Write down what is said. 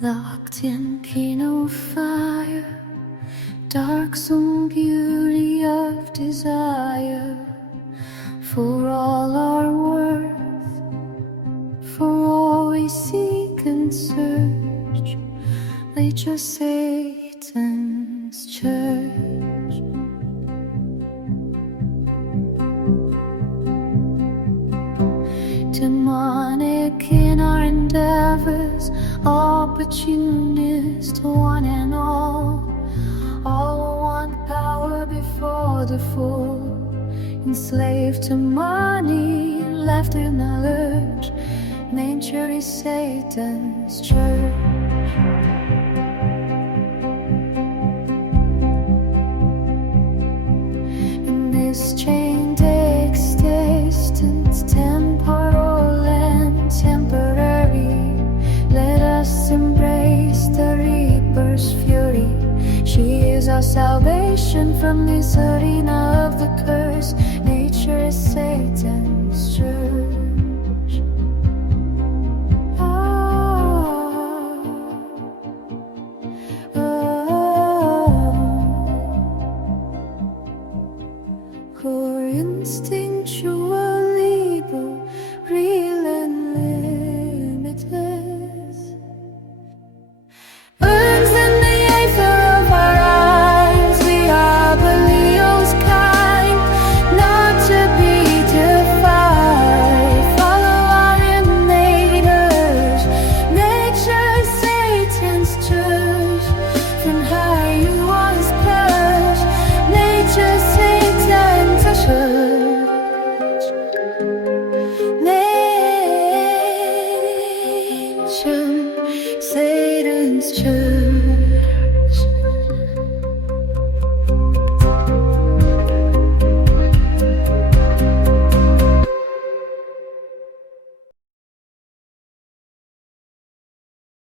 Locked in penal fire, darksome beauty of desire, for all our worth, for all we seek and search, lay just Satan's church. Demonic in our endeavors, opportunists, one and all want power before the full, enslaved to money, left in a lurch. Nature is Satan's church. And this chain takes distance, temporal and temporary. Let us embrace the Reaper's fury. She is our salvation from this arena of the curse. Nature is Satan's church. For instinctual